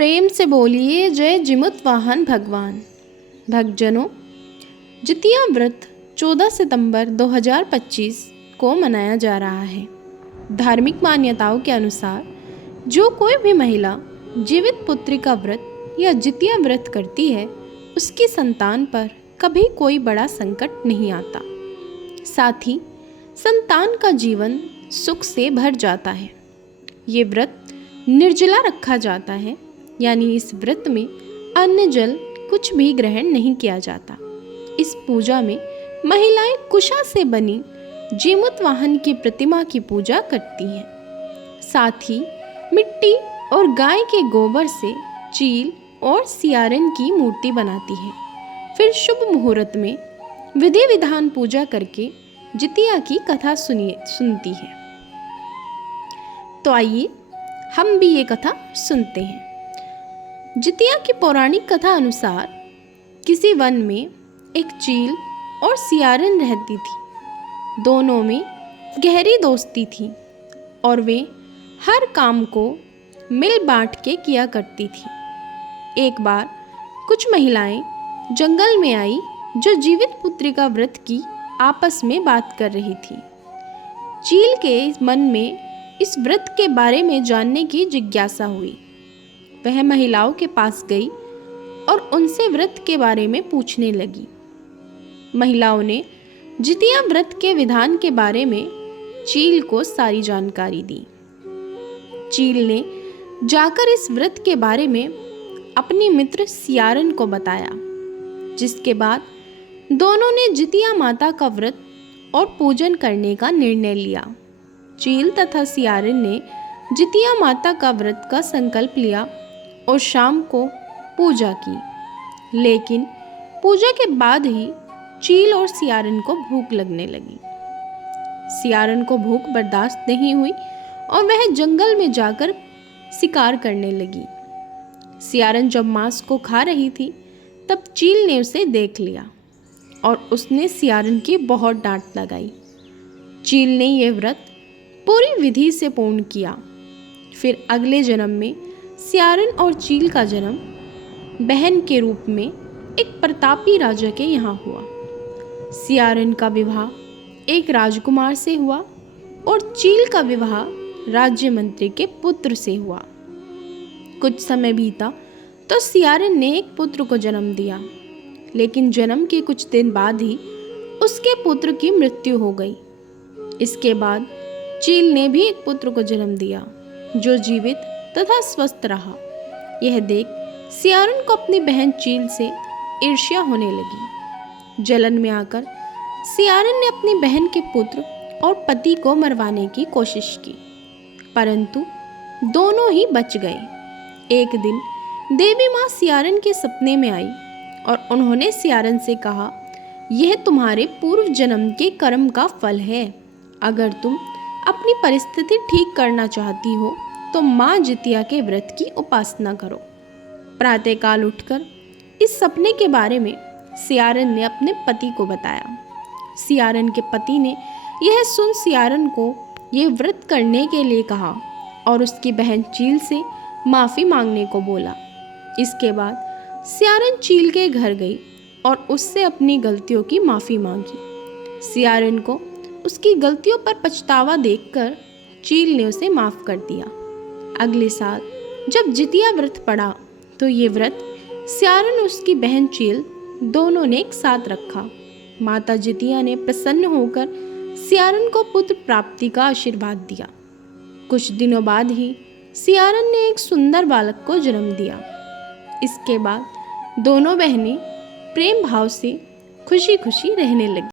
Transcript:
प्रेम से बोलिए जय जिमुत वाहन भगवान। भक्तजनों, जितिया व्रत 14 सितंबर 2025 को मनाया जा रहा है। धार्मिक मान्यताओं के अनुसार जो कोई भी महिला जीवित पुत्री का व्रत या जितिया व्रत करती है, उसकी संतान पर कभी कोई बड़ा संकट नहीं आता। साथ ही संतान का जीवन सुख से भर जाता है। ये व्रत निर्जला रखा जाता है, यानी इस व्रत में अन्न जल कुछ भी ग्रहण नहीं किया जाता। इस पूजा में महिलाएं कुशा से बनी जीमुत वाहन की प्रतिमा की पूजा करती हैं। साथ ही मिट्टी और गाय के गोबर से चील और सियारन की मूर्ति बनाती है। फिर शुभ मुहूर्त में विधि विधान पूजा करके जितिया की कथा सुनती है। तो आइए हम भी ये कथा सुनते हैं। जितिया की पौराणिक कथा अनुसार किसी वन में एक चील और सियारन रहती थी। दोनों में गहरी दोस्ती थी और वे हर काम को मिल बांट के किया करती थी। एक बार कुछ महिलाएं जंगल में आई जो जीवित पुत्री का व्रत की आपस में बात कर रही थी। चील के मन में इस व्रत के बारे में जानने की जिज्ञासा हुई। वह महिलाओं के पास गई और उनसे व्रत के बारे में पूछने लगी। महिलाओं ने जितिया व्रत के विधान के बारे में चील को सारी जानकारी दी। चील ने जाकर इस व्रत के बारे में अपनी मित्र सियारन को बताया, जिसके बाद दोनों ने जितिया माता का व्रत और पूजन करने का निर्णय लिया। चील तथा सियारन ने जितिया माता का व्रत का संकल्प लिया और शाम को पूजा की। लेकिन पूजा के बाद ही चील और सियारन को भूख लगने लगी। सियारन को भूख बर्दाश्त नहीं हुई और वह जंगल में जाकर शिकार करने लगी। सियारन जब मांस को खा रही थी, तब चील ने उसे देख लिया और उसने सियारन की बहुत डांट लगाई। चील ने यह व्रत पूरी विधि से पूर्ण किया। फिर अगले जन्म में सियारन और चील का जन्म बहन के रूप में एक प्रतापी राजा के यहाँ हुआ। सियारन का विवाह एक राजकुमार से हुआ और चील का विवाह राज्य मंत्री के पुत्र से हुआ। कुछ समय बीता तो सियारन ने एक पुत्र को जन्म दिया, लेकिन जन्म के कुछ दिन बाद ही उसके पुत्र की मृत्यु हो गई। इसके बाद चील ने भी एक पुत्र को जन्म दिया, जो जीवित तथा स्वस्थ रहा। यह देख सियारन को अपनी बहन चील से ईर्ष्या होने लगी। जलन में आकर सियारन ने अपनी बहन के पुत्र और पति को मरवाने की कोशिश की, परंतु दोनों ही बच गए। एक दिन देवी माँ सियारन के सपने में आई और उन्होंने सियारन से कहा, यह तुम्हारे पूर्व जन्म के कर्म का फल है। अगर तुम अपनी परिस्थिति ठीक करना चाहती हो तो माँ जितिया के व्रत की उपासना करो। प्रातःकाल उठकर इस सपने के बारे में सियारन ने अपने पति को बताया। सियारन के पति ने यह सुन सियारन को यह व्रत करने के लिए कहा और उसकी बहन चील से माफ़ी मांगने को बोला। इसके बाद सियारन चील के घर गई और उससे अपनी गलतियों की माफ़ी मांगी। सियारन को उसकी गलतियों पर पछतावा देखकर चील ने उसे माफ़ कर दिया। अगले साल जब जितिया व्रत पड़ा तो ये व्रत सियारन और उसकी बहन चील दोनों ने एक साथ रखा। माता जितिया ने प्रसन्न होकर सियारन को पुत्र प्राप्ति का आशीर्वाद दिया। कुछ दिनों बाद ही सियारन ने एक सुंदर बालक को जन्म दिया। इसके बाद दोनों बहनें प्रेम भाव से खुशी खुशी रहने लगी।